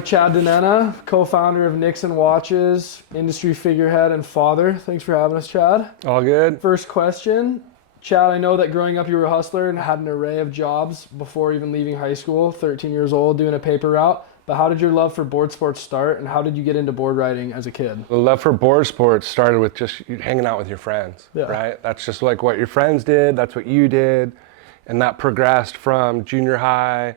with Chad Dinenna, co-founder of Nixon Watches, industry figurehead and father. Thanks for having us, Chad. All good. First question. Chad, I know that growing up you were a hustler and had an array of jobs before even leaving high school, 13 years old, doing a paper route. But how did your love for board sports start, and how did you get into board riding as a kid? The love for board sports started with just hanging out with your friends, right? That's just like what your friends did, that's what you did. And that progressed from junior high,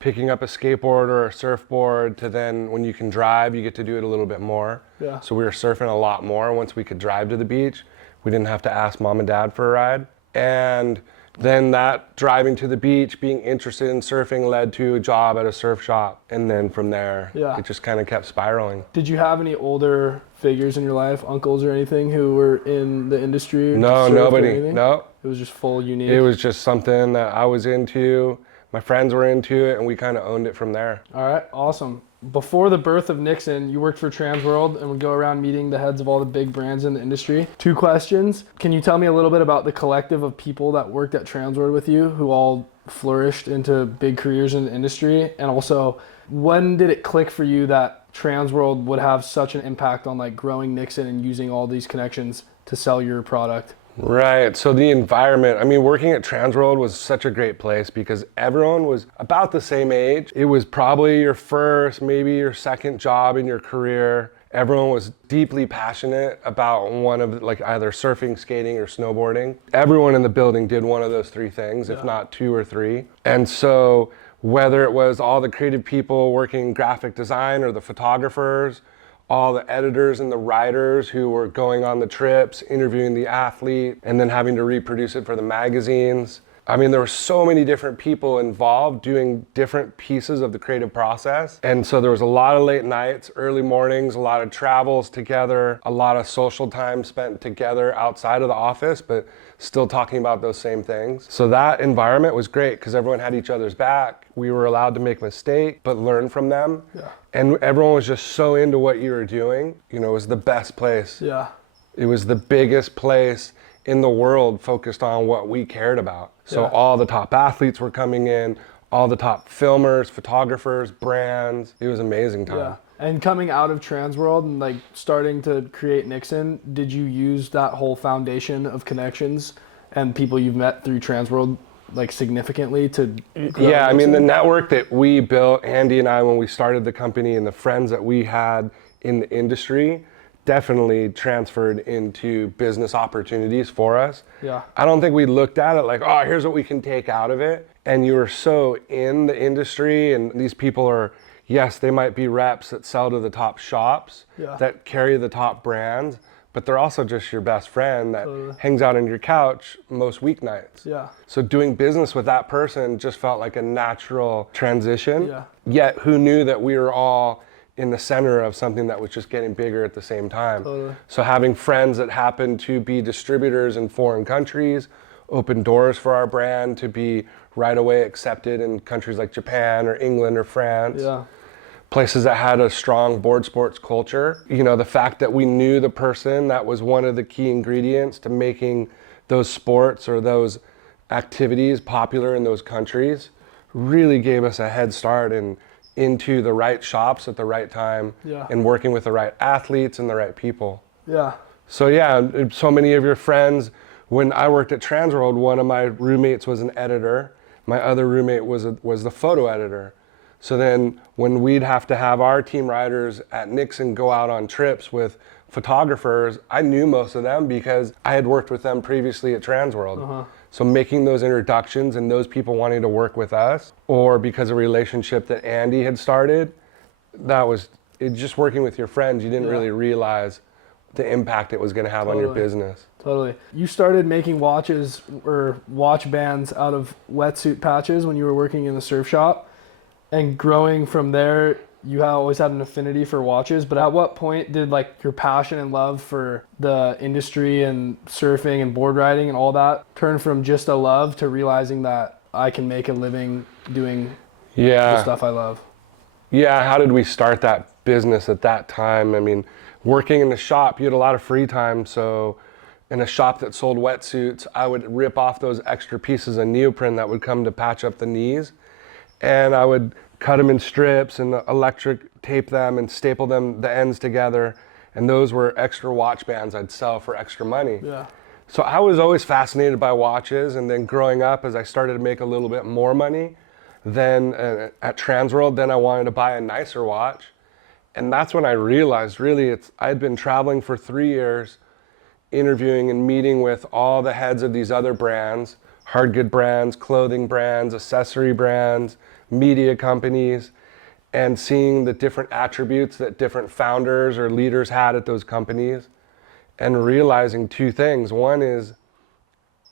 picking up a skateboard or a surfboard, to then when you can drive, you get to do it a little bit more. Yeah. So we were surfing a lot more once we could drive to the beach. We didn't have to ask mom and dad for a ride. And then that driving to the beach, being interested in surfing led to a job at a surf shop. And then from there, it just kind of kept spiraling. Did you have any older figures in your life, uncles or anything, who were in the industry? No, nobody. No. It was just full unique? It was just something that I was into. My friends were into it, and we kind of owned it from there. All right, awesome. Before the birth of Nixon, you worked for Transworld and would go around meeting the heads of all the big brands in the industry. 2 questions. Can you tell me a little bit about the collective of people that worked at Transworld with you, who all flourished into big careers in the industry? And also, when did it click for you that Transworld would have such an impact on like growing Nixon and using all these connections to sell your product? Right, so the environment, I mean, working at Transworld was such a great place because everyone was about the same age. It was probably your first, maybe your second job in your career. Everyone was deeply passionate about one of like either surfing, skating, or snowboarding. Everyone in the building did one of those 3 things, if not 2 or 3. And so whether it was all the creative people working graphic design or the photographers, all the editors and the writers who were going on the trips, interviewing the athlete, and then having to reproduce it for the magazines. I mean, there were so many different people involved doing different pieces of the creative process. And so there was a lot of late nights, early mornings, a lot of travels together, a lot of social time spent together outside of the office, but still talking about those same things. So that environment was great because everyone had each other's back. We were allowed to make mistakes, but learn from them. Yeah. And everyone was just so into what you were doing. You know, it was the best place. Yeah. It was the biggest place in the world focused on what we cared about. So all the top athletes were coming in, all the top filmers, photographers, brands. It was an amazing time. Yeah. And coming out of Transworld and like starting to create Nixon, did you use that whole foundation of connections and people you've met through Transworld like significantly to grow? Yeah, I mean, the network that we built, Andy and I, when we started the company, and the friends that we had in the industry definitely transferred into business opportunities for us. Yeah. I don't think we looked at it like, oh, here's what we can take out of it. And you were so in the industry, and these people are, yes, they might be reps that sell to the top shops, that carry the top brands, but they're also just your best friend that hangs out on your couch most weeknights. Yeah. So doing business with that person just felt like a natural transition. Yeah. Yet who knew that we were all in the center of something that was just getting bigger at the same time. So having friends that happened to be distributors in foreign countries opened doors for our brand to be right away accepted in countries like Japan or England or France. Yeah. Places that had a strong board sports culture. You know, the fact that we knew the person, that was one of the key ingredients to making those sports or those activities popular in those countries, really gave us a head start into the right shops at the right time and working with the right athletes and the right people. Yeah. So yeah, so many of your friends, when I worked at Transworld, one of my roommates was an editor. My other roommate was the photo editor. So then when we'd have to have our team riders at Nixon go out on trips with photographers, I knew most of them because I had worked with them previously at Transworld. So making those introductions and those people wanting to work with us, or because of a relationship that Andy had started, that was it. Just working with your friends, you didn't really realize the impact it was going to have on your business. Totally. You started making watches or watch bands out of wetsuit patches when you were working in the surf shop, and growing from there, you always had an affinity for watches. But at what point did like your passion and love for the industry and surfing and board riding and all that turn from just a love to realizing that I can make a living doing the stuff I love? Yeah, how did we start that business at that time? I mean, working in the shop, you had a lot of free time. So in a shop that sold wetsuits, I would rip off those extra pieces of neoprene that would come to patch up the knees. And I would cut them in strips and electric tape them and staple them, the ends together. And those were extra watch bands I'd sell for extra money. Yeah. So I was always fascinated by watches. And then growing up, as I started to make a little bit more money, then at Transworld, then I wanted to buy a nicer watch. And that's when I realized really I'd been traveling for 3 years, interviewing and meeting with all the heads of these other brands, hard good brands, clothing brands, accessory brands, media companies, and seeing the different attributes that different founders or leaders had at those companies, and realizing two things. One is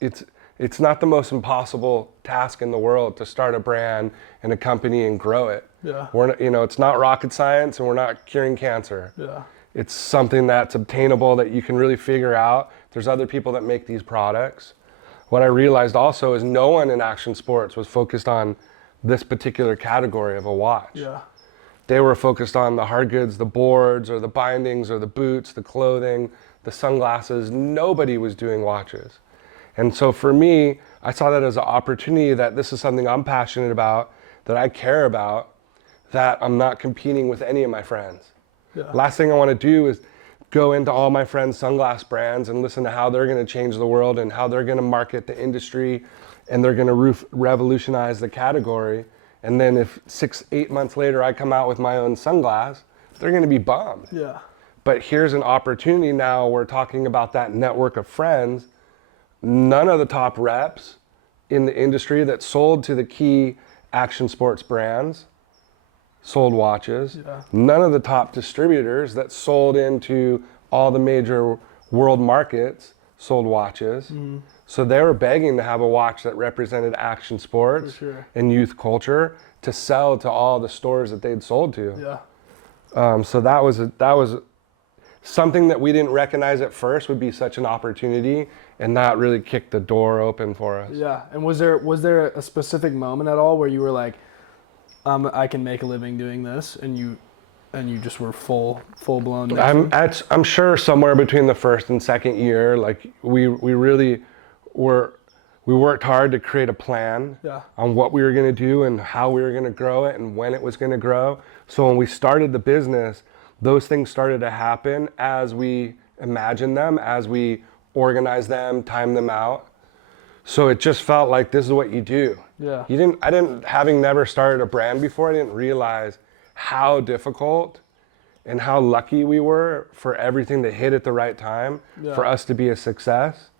it's not the most impossible task in the world to start a brand and a company and grow it. Yeah. It's not rocket science, and we're not curing cancer. Yeah. It's something that's obtainable, that you can really figure out. There's other people that make these products. What I realized also is no one in action sports was focused on this particular category of a watch. Yeah. They were focused on the hard goods, the boards, or the bindings, or the boots, the clothing, the sunglasses. Nobody was doing watches. And so for me, I saw that as an opportunity, that this is something I'm passionate about, that I care about, that I'm not competing with any of my friends. Yeah. Last thing I want to do is go into all my friends' sunglass brands and listen to how they're going to change the world and how they're going to market the industry and they're going to revolutionize the category. And then if 6-8 months later I come out with my own sunglass, they're going to be bummed. Yeah. But here's an opportunity now. We're talking about that network of friends. None of the top reps in the industry that sold to the key action sports brands sold watches. Yeah. None of the top distributors that sold into all the major world markets sold watches. Mm-hmm. So they were begging to have a watch that represented action sports and youth culture to sell to all the stores that they'd sold to. Yeah. So that was something that we didn't recognize at first would be such an opportunity, and that really kicked the door open for us. Yeah. And was there a specific moment at all where you were like, I can make a living doing this, and you just were full blown? I'm sure somewhere between the first and second year, like we really we worked hard to create a plan on what we were going to do and how we were going to grow it and when it was going to grow. So when we started the business, those things started to happen as we imagined them, as we organized them, timed them out. So it just felt like this is what you do. Yeah. Having never started a brand before, I didn't realize how difficult and how lucky we were for everything to hit at the right time for us to be a success.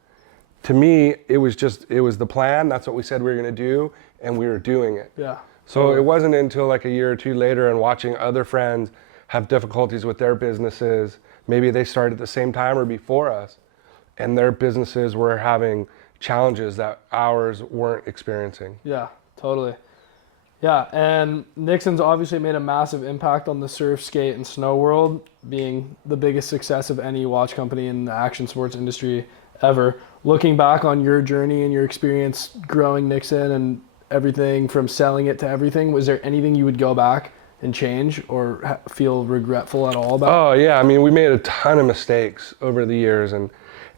To me, it was the plan. That's what we said we were going to do, and we were doing it. Yeah. So it wasn't until like a year or two later and watching other friends have difficulties with their businesses. Maybe they started at the same time or before us, and their businesses were having challenges that ours weren't experiencing. Yeah, totally. Yeah, and Nixon's obviously made a massive impact on the surf, skate, and snow world, being the biggest success of any watch company in the action sports industry ever. Looking back on your journey and your experience growing Nixon and everything from selling it to everything, was there anything you would go back and change or feel regretful at all about? Oh yeah, I mean, we made a ton of mistakes over the years, and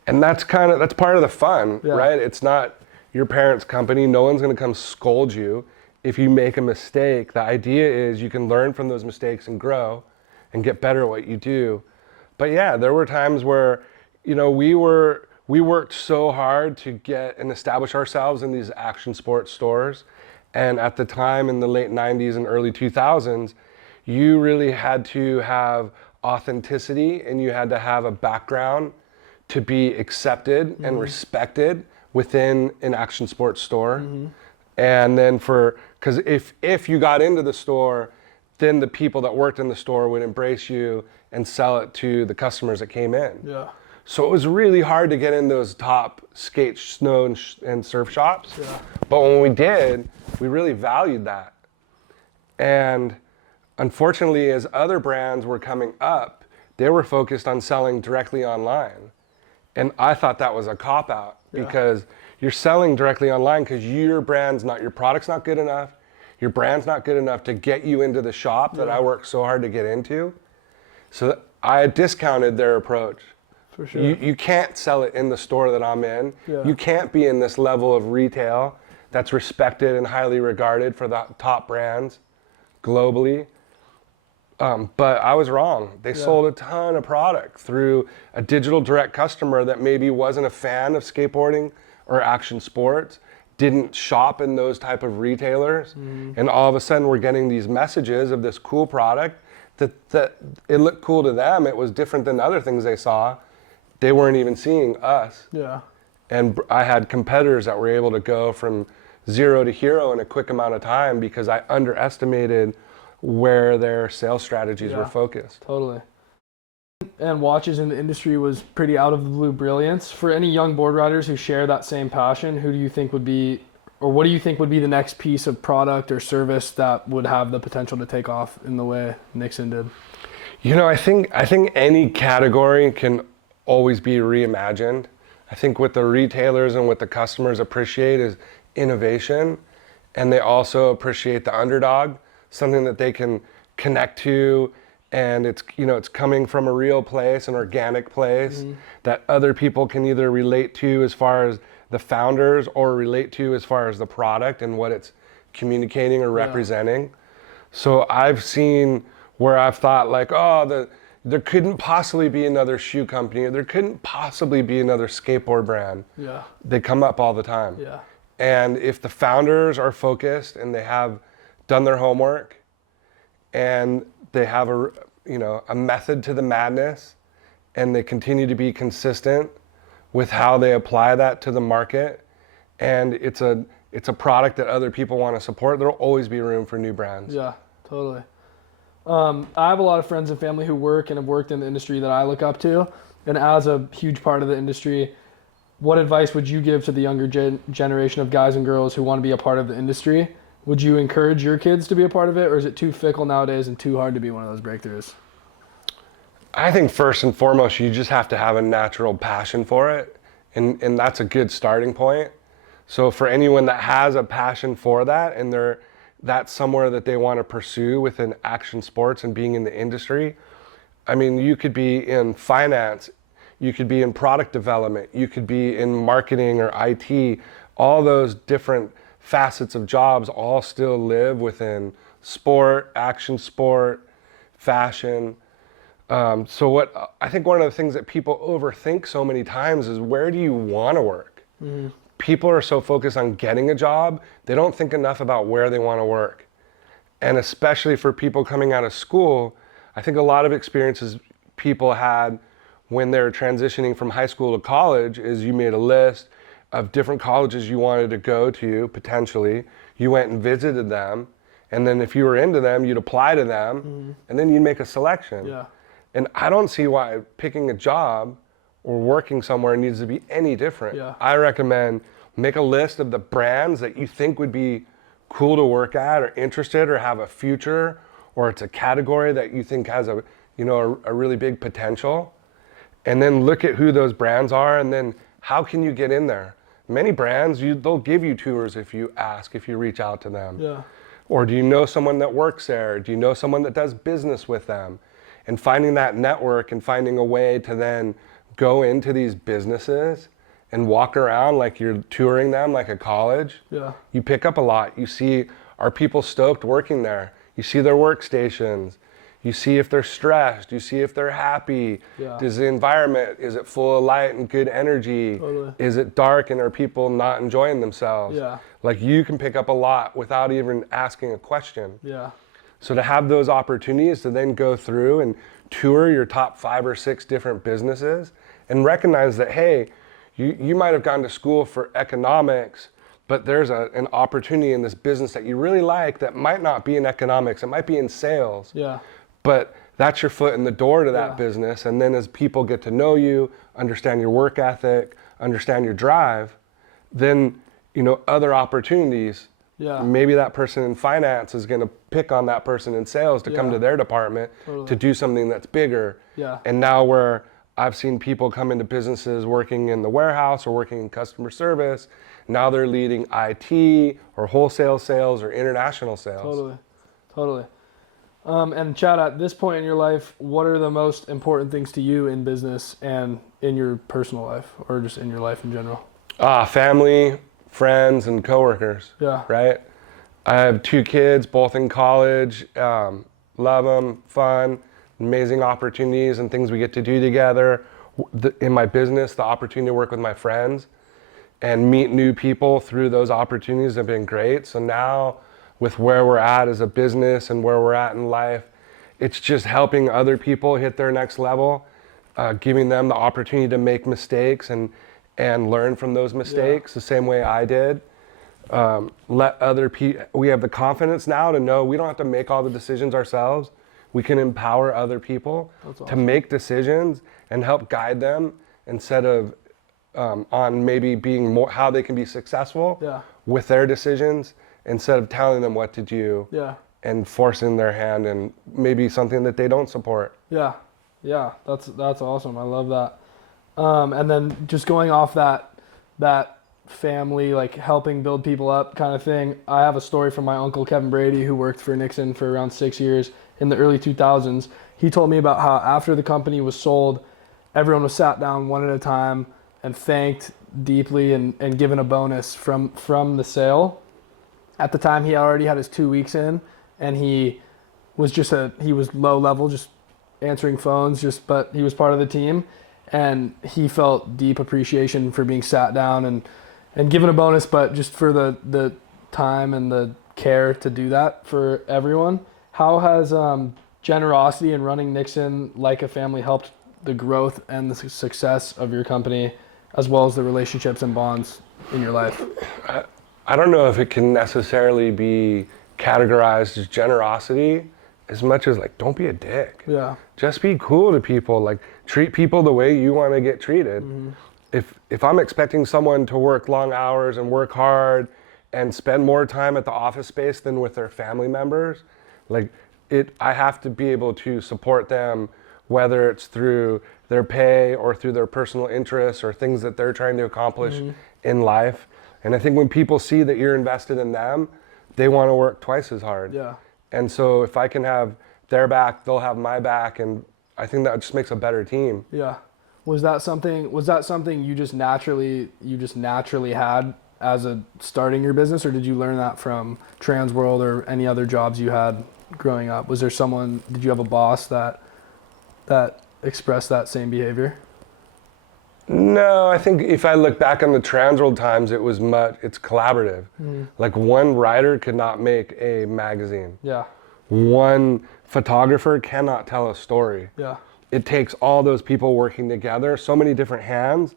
that's part of the fun, right? It's not your parents' company. No one's going to come scold you if you make a mistake. The idea is you can learn from those mistakes and grow and get better at what you do. But yeah, there were times where, we worked so hard to get and establish ourselves in these action sports stores. And at the time in the late 90s and early 2000s, you really had to have authenticity and you had to have a background to be accepted and respected within an action sports store. And then because if you got into the store, then the people that worked in the store would embrace you and sell it to the customers that came in. Yeah. So it was really hard to get in those top skate, snow, and surf shops. Yeah. But when we did, we really valued that. And unfortunately, as other brands were coming up, they were focused on selling directly online. And I thought that was a cop-out because you're selling directly online because your product's not good enough, your brand's not good enough to get you into the shop that I worked so hard to get into. So I discounted their approach. For sure. You can't sell it in the store that I'm in. Yeah. You can't be in this level of retail that's respected and highly regarded for the top brands globally. But I was wrong. They sold a ton of product through a digital direct customer that maybe wasn't a fan of skateboarding or action sports, didn't shop in those type of retailers. And all of a sudden we're getting these messages of this cool product that it looked cool to them. It was different than other things they saw. They weren't even seeing us. Yeah. And I had competitors that were able to go from 0 to hero in a quick amount of time because I underestimated where their sales strategies were focused. Totally. And watches in the industry was pretty out of the blue brilliance. For any young board riders who share that same passion, who do you think would be, or what do you think would be the next piece of product or service that would have the potential to take off in the way Nixon did? You know, I think any category can always be reimagined. I think what the retailers and what the customers appreciate is innovation, and they also appreciate the underdog, something that they can connect to, and it's, you know, it's coming from a real place, an organic place that other people can either relate to as far as the founders or relate to as far as the product and what it's communicating or representing. So I've seen where I've thought like, oh, there couldn't possibly be another shoe company, or there couldn't possibly be another skateboard brand. Yeah. They come up all the time. Yeah. And if the founders are focused and they have done their homework and they have a method to the madness, and they continue to be consistent with how they apply that to the market, and it's a product that other people want to support, there'll always be room for new brands. Yeah, totally. I have a lot of friends and family who work and have worked in the industry that I look up to, and as a huge part of the industry, what advice would you give to the younger generation of guys and girls who want to be a part of the industry? Would you encourage your kids to be a part of it, or is it too fickle nowadays and too hard to be one of those breakthroughs? I think first and foremost, you just have to have a natural passion for it, and that's a good starting point. So for anyone that has a passion for that, and that's somewhere that they want to pursue within action sports and being in the industry, I mean, you could be in finance, you could be in product development, you could be in marketing or IT, all those different facets of jobs all still live within sport, action sport, fashion. So what I think one of the things that people overthink so many times is, where do you want to work? People are so focused on getting a job, they don't think enough about where they want to work. And especially for people coming out of school, I think a lot of experiences people had when they're transitioning from high school to college is you made a list of different colleges you wanted to go to, potentially. You went and visited them, and then if you were into them, you'd apply to them, and then you'd make a selection. Yeah. And I don't see why picking a job or working somewhere needs to be any different. Yeah. I recommend make a list of the brands that you think would be cool to work at or interested or have a future, or it's a category that you think has a really big potential. And then look at who those brands are, and then how can you get in there? Many brands, they'll give you tours if you ask, if you reach out to them. Yeah. Or do you know someone that works there? Do you know someone that does business with them? And finding that network and finding a way to then go into these businesses and walk around like you're touring them like a college. Yeah. You pick up a lot. You see, are people stoked working there? You see their workstations. You see if they're stressed. You see if they're happy. Yeah. Does the environment, is it full of light and good energy? Totally. Is it dark and are people not enjoying themselves? Yeah. Like, you can pick up a lot without even asking a question. Yeah. So to have those opportunities to then go through and tour your top 5 or 6 different businesses and recognize that, hey, you might have gone to school for economics, but there's an opportunity in this business that you really like that might not be in economics, it might be in sales. Yeah. But that's your foot in the door to that business. And then as people get to know you, understand your work ethic, understand your drive, then, other opportunities. Yeah. Maybe that person in finance is going to pick on that person in sales to come to their department to do something that's bigger. Yeah. And now where I've seen people come into businesses working in the warehouse or working in customer service, now they're leading IT or wholesale sales or international sales. Totally. And Chad, at this point in your life, what are the most important things to you in business and in your personal life, or just in your life in general? Family, friends, and coworkers. Yeah. Right? I have 2 kids, both in college. love them, fun, amazing opportunities and things we get to do together. In my business, the opportunity to work with my friends and meet new people through those opportunities have been great. So now with where we're at as a business and where we're at in life, it's just helping other people hit their next level, giving them the opportunity to make mistakes and learn from those mistakes the same way I did. Let other people, we have the confidence now to know we don't have to make all the decisions ourselves. We can empower other people to make decisions and help guide them instead of on maybe being more how they can be successful with their decisions instead of telling them what to do and forcing their hand and maybe something that they don't support. Yeah, that's awesome. I love that. And then just going off that family, like helping build people up kind of thing, I have a story from my uncle Kevin Brady, who worked for Nixon for around 6 years in the early 2000s. He told me about how after the company was sold, everyone was sat down one at a time and thanked deeply and given a bonus from the sale. At the time, he already had his 2 weeks in, and he was low level, just answering phones, but he was part of the team, and he felt deep appreciation for being sat down and given a bonus, but just for the time and the care to do that for everyone. How has generosity and running Nixon like a family helped the growth and the success of your company, as well as the relationships and bonds in your life? I don't know if it can necessarily be categorized as generosity as much as like, don't be a dick. Yeah. Just be cool to people. Like, treat people the way you want to get treated. Mm-hmm. If I'm expecting someone to work long hours and work hard and spend more time at the office space than with their family members, I have to be able to support them, whether it's through their pay or through their personal interests or things that they're trying to accomplish in life. And I think when people see that you're invested in them, they want to work twice as hard. Yeah. And so if I can have their back, they'll have my back, and I think that just makes a better team. Yeah. Was that something you just naturally had as starting your business, or did you learn that from Transworld or any other jobs you had growing up? Did you have a boss that expressed that same behavior? No, I think if I look back on the Transworld times, it's collaborative. Like, one writer could not make a magazine. Yeah. One photographer cannot tell a story. Yeah. It takes all those people working together. So many different hands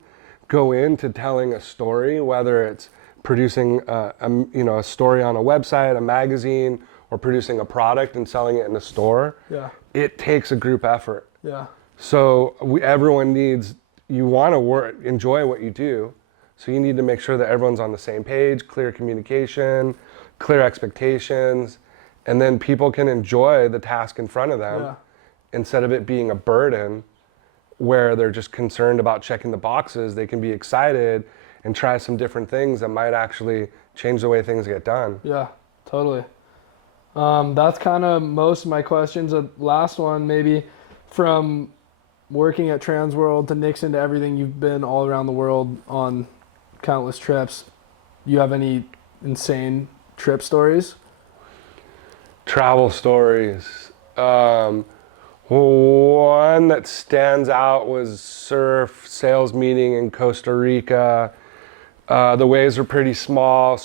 go into telling a story, whether it's producing a story on a website, a magazine, or producing a product and selling it in a store. Yeah. It takes a group effort. Yeah. So you want to enjoy what you do. So you need to make sure that everyone's on the same page, clear communication, clear expectations, and then people can enjoy the task in front of them instead of it being a burden where they're just concerned about checking the boxes. They can be excited and try some different things that might actually change the way things get done. Yeah, totally. That's kind of most of my questions. Last one, maybe, from working at Transworld to Nixon to everything, you've been all around the world on countless trips. You have any insane trip stories? Travel stories. One that stands out was surf sales meeting in Costa Rica. The waves were pretty small,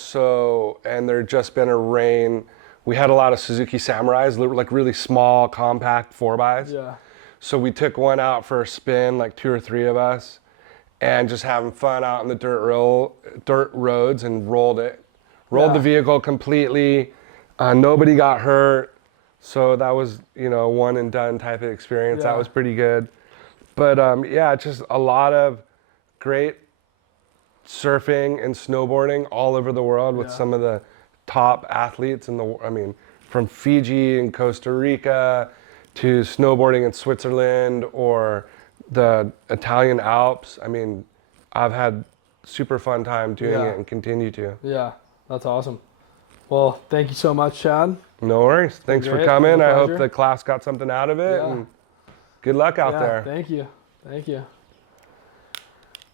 and there had just been a rain. We had a lot of Suzuki Samurais, like really small, compact 4x. Yeah. So we took one out for a spin, like 2 or 3 of us, and just having fun out in the dirt roads, and rolled the vehicle completely. Nobody got hurt. So that was, one and done type of experience. That was pretty good. But just a lot of great surfing and snowboarding all over the world with some of the top athletes from Fiji and Costa Rica to snowboarding in Switzerland or the Italian Alps. I've had super fun time doing it and continue to. Yeah, that's awesome. Well, thank you so much, Chad. No worries. Thanks for coming. I hope the class got something out of it. And good luck out there. Thank you. Thank you.